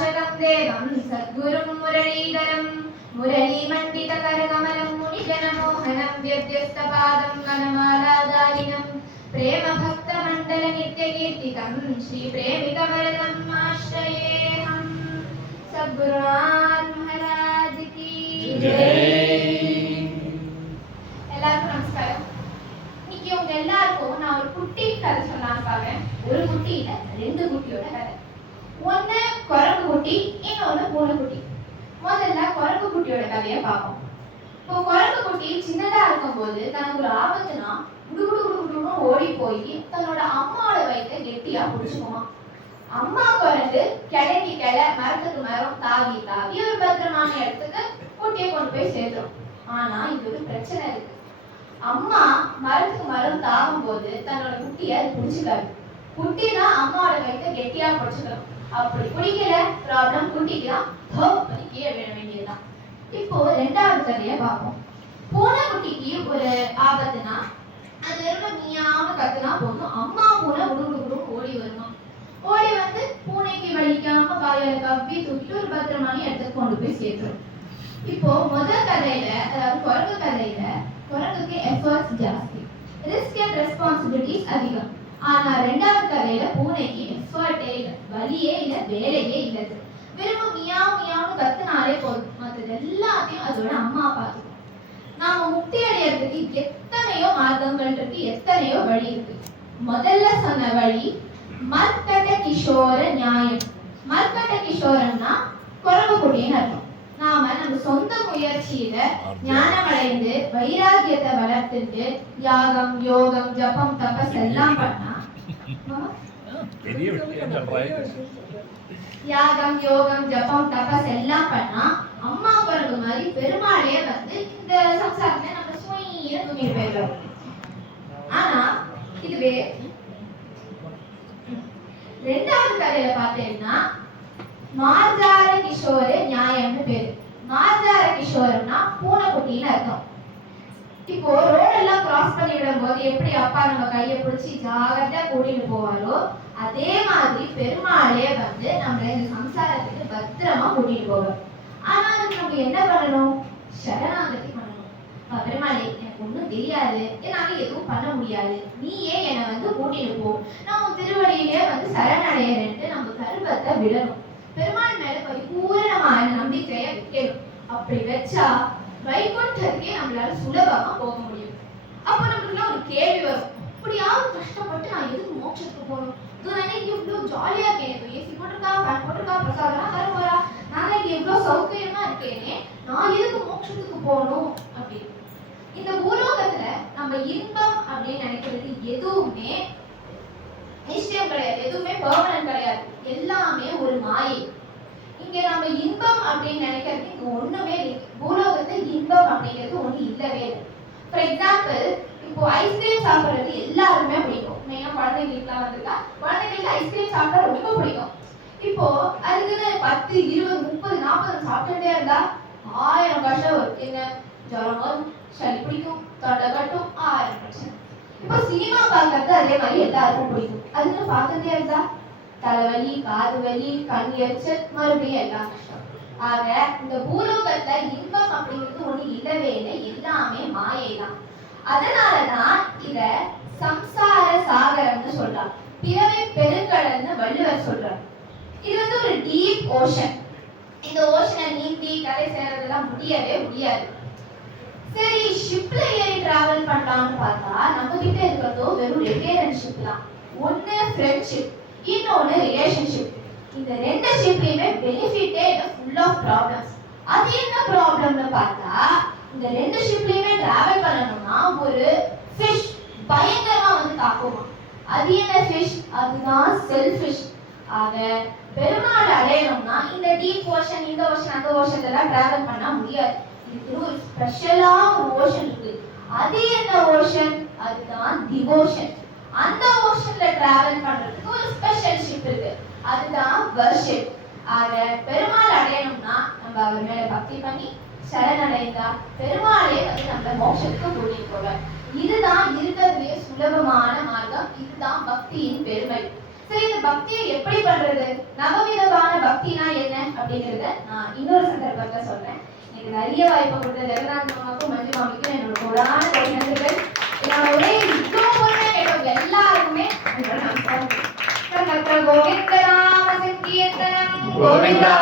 शाश्वतं देवं सद्गुरुं मुरलीधरं मुरलीमण्डितकरकमलं मुनिजनमोहनं व्यध्यस्तपादं गणमालाधारिणं प्रेमभक्तमण्डलनित्यकीर्तितं श्रीप्रेमिकवरदम् आश्रयेऽहं। सद्गुरुनाथ महाराज की जय। எல்லாருக்கும் நமஸ்காரம்। இன்னைக்கு உங்க எல்லாருக்கும் நான் ஒரு குட்டி கதை சொல்லலாம்னு பாக்கிறேன். ஒரு குட்டி இல்ல, ரெண்டு குட்டியோட கதை. ஒன்னு குரங்கு குட்டி, இன்னொன்னு பூனை குட்டி. முதல்ல குரங்கு குட்டியோட கதையை பார்ப்போம். இப்போ குரங்கு குட்டி சின்னதா இருக்கும்போது தனக்கு ஒரு ஆபத்துனா குடுகுடுன்னு ஓடி போய் தன்னோட அம்மாவோட வயிற்றை கெட்டியா பிடிச்சுக்குமா. அம்மா குரங்கு கிளம்பி மரத்துக்கு மரம் தாவி தாவி ஒரு பத்திரமான இடத்துக்கு குட்டியை கொண்டு போய் சேர்த்துரும். ஆனா இது ஒரு பிரச்சனை இருக்கு. அம்மா மரத்துக்கு மரம் தாவும் போது தன்னோட குட்டியை அது பிடிச்சிக்காது. குட்டி தான் அம்மாவோட வயிற்றை கெட்டியா பிடிச்சிக்கணும். அப்படி பிடிக்கல ப்ராப்ளம் குட்டிக்கு தான் கீழே விழ வேண்டியதுதான். இப்போ ரெண்டாவது கதையை பார்ப்போம். பூனை குட்டிக்கு ஒரு ஆபத்துனா அது வெறும் நீயாம கத்துனா போதும், அம்மா பூனை உடுகுடுன்னு ஓடி வருமா. ஓடி வந்து பூனைக்கு வலிக்காம வாயில கவ்வி தூக்கிட்டு ஒரு பத்திரமான இடத்துக்கு கொண்டு போய் சேர்த்துரும். இப்போ முதல் கதையில, அதாவது குரங்கு கதையில, குரங்குக்கு எஃபர்ட்ஸ் ஜாஸ்தி, ரிஸ்க் அண்ட் ரெஸ்பான்சிபிலிட்டிஸ் அதிகம். ஆனா ரெண்டாவது கதையில பூனைக்கு எஃபர்ட்டே இல்லை, வலியே இல்லை, வேலையே இல்லை. வெறும் மியாவும் மியாவும் கத்துனாலே போதும், மற்றது எல்லாத்தையும் அதோட அம்மா பார்த்துக்கும். நாம முக்தி அடையறதுக்கு எத்தனையோ மார்க்கங்கள் இருக்கு, எத்தனையோ வழி இருக்கு. முதல்ல சொன்ன வழி மர்க்கட கிஷோர நியாயம். மர்க்கட கிஷோரம்னா குரங்கு குட்டின்னு அர்த்தம். நாம நம்ம சொந்த முயற்சியில ஞானம் அடைந்து வைராகியத்தை வளர்த்துட்டு யாகம் யோகம் ஜபம் தபஸ் எல்லாம் பண்ணா, யாகம் யோகம் ஜபம் தபஸ் எல்லாம் பண்ணா அம்மா குரங்கு மாதிரி பெருமாளே வந்து இந்த சம்சாரத்தை நம்ம சுமையில தூக்கிட்டு போயிடுறோம். ஆனா இதுவே ரெண்டாவது கதையில பார்த்தேன்னா மார்ஜார கிஷோர நியாயம்னு பேரு. மார்ஜார கிஷோரம்னா பூனை குட்டின்னு அர்த்தம். இப்போ ரோடெல்லாம் கிராஸ் பண்ணி விடும் போது எப்படி அப்பா நம்ம கையை பிடிச்சி ஜாகிரதையா கூட்டிட்டு போவாரோ, அதே மாதிரி பெருமாளே வந்து நம்மள இந்த சம்சாரத்துக்கு பத்திரமா கூட்டிட்டு போவார். ஆனா அதுக்கு நம்ம என்ன பண்ணணும்? சரணாகதி பண்ணணும். பெருமாளே எனக்கு ஒண்ணும் தெரியாது, என்னால எதுவும் பண்ண முடியாது, நீயே என்னை வந்து கூட்டிட்டு போ, நான் உன் திருவடியிலே வந்து சரணடையறேன்ட்டு நம்ம கர்வத்தை விடணும். பெருமாள் மேல பரிபூரணமான நம்பிக்கையை வைக்கணும். அப்படி வச்சா வைகுண்டத்துக்கே நம்மளால சுலபமா போக முடியும். அப்ப நம்மளுக்குள்ள ஒரு கேள்வி வரும், இப்படியாவது கஷ்டப்பட்டு நான் எதுக்கு மோட்சத்துக்கு போகணும்? நான் இவ்வளவு ஜாலியா இருக்கேன், ஏசி போட்டிருக்கா, ஃபேன் போட்டிருக்கா, பிரசாதம் தர போறா, நான் இங்க இவ்வளவு சௌகரியமா இருக்கேனே, நான் எதுக்கு மோட்சத்துக்கு போகணும் அப்படின்னு. இந்த பூலோகத்துல நம்ம இன்பம் அப்படின்னு நினைக்கிறது எதுவுமே நிச்சயம் கிடையாது, எதுவுமே பெர்மனன்ட் கிடையாது, எல்லாமே ஒரு மாயை. இங்க நம்ம இன்பம் அப்படின்னு நினைக்கிறது இங்க ஒண்ணுமே இல்லை. பூலோகத்துல இன்பம் அப்படிங்கிறது ஒண்ணு இல்லவே இல்லை. ஃபார் எக்ஸாம்பிள், இப்போ ஐஸ்கிரீம் சாப்பிடுறது எல்லாருமே பிடிக்கும். மெயினா குழந்தைங்களுக்குலாம் வந்திருக்கா, குழந்தைங்களுக்கு ஐஸ்கிரீம் சாப்பிட ரொம்ப பிடிக்கும். இப்போ அதுக்குன்னு 10 20 30 40 சாப்பிட்டுட்டே இருந்தா 1000 கஷ்டம் வரும். என்ன ஜுரம் வரும், சளி பிடிக்கும், தொண்டை கட்டும், 1000 பிரச்சனை. இப்போ சினிமா பார்க்கறது அதே மாதிரி எல்லாருக்கும் பிடிக்கும். அதுன்னு பார்த்துட்டே இருந்தா தலைவலி, காது வலி, கண் எரிச்சல், மறுபடியும் எல்லாம் கஷ்டம். ஆக இந்த பூலோகத்துல இன்பம் அப்படிங்கிறது ஒண்ணு இல்லவே இல்லை, எல்லாமே மாயை தான். அதனாலதான் இத சம்சார சாகரம்னு சொல்றாங்க, பிறவி பெருங்கடல்னு வள்ளுவர் சொல்றாங்க. இது வந்து ஒரு டீப் ஓஷன். இந்த ஓஷனை நீந்தி கரை சேர்றதெல்லாம் முடியவே முடியாது. சரி, ஷிப்ல ஏறி டிராவல் பண்ணலாம்னு பார்த்தா நம்ம கிட்ட இருக்கிறதோ வெறும் ரிலேஷன்ஷிப் தான். ஒன்னு ஃப்ரெண்ட்ஷிப், இன்னொன்னு ரிலேஷன்ஷிப். இந்த ரெண்டு ஷிப்லயுமே பெனிஃபிட்டே இல்ல, ஃபுல் ஆஃப் ப்ராப்ளம்ஸ். அது என்ன ப்ராப்ளம்னு பார்த்தா, இந்த ரெண்டு ஷிப்லயுமே டிராவல் பண்ணணும்னா ஒரு ஃபிஷ் பயங்கரமா வந்து தாக்குமா. அது என்ன ஃபிஷ்? அதுதான் செல்ஃபிஷ். ஆக பெருமாள் அடையணும்னா இந்த டீப் ஓஷன், இந்த ஓஷன், அந்த ஓஷன் எல்லாம் டிராவல் பண்ண முடியாது. இதுக்கு ஒரு ஸ்பெஷலா ஒரு ஓஷன் இருக்கு. அது என்ன ஓஷன்? அதுதான் டிவோஷன். அந்த ஓஷன்ல டிராவல் பண்றதுக்கு ஒரு ஸ்பெஷல் ஷிப் இருக்கு, அதுதான் வர்ஷிப். ஆக பெருமாள் அடையணும்னா நம்ம அவர் மேல பக்தி பண்ணி சரணடைந்தா பெருமாளே வந்து நம்ம மோட்சத்துக்கு கூட்டிட்டு போவார். இதுதான் இருக்கிறதுலே சுலபமான மார்க்கம். இதுதான் பக்தியின் பெருமை. சரி, இந்த பக்தியை எப்படி பண்றது, நவவிதமான பக்தினா என்ன அப்படிங்கறத நான் இன்னொரு சந்தர்ப்பத்துல சொல்றேன். எனக்கு நிறைய வாய்ப்பு கொடுத்த ஜெகநாத் மாமாக்கும் மஞ்சு மாமிக்கும் என்னோட கோடான நன்றிகள். என்னோட ஒரே இவ்வளவு பொறுமையா கேட்டவங்க எல்லாருக்குமே என்னோட நமஸ்காரம். கோவிந்த நாம சங்கீர்த்தனம் கோவிந்தா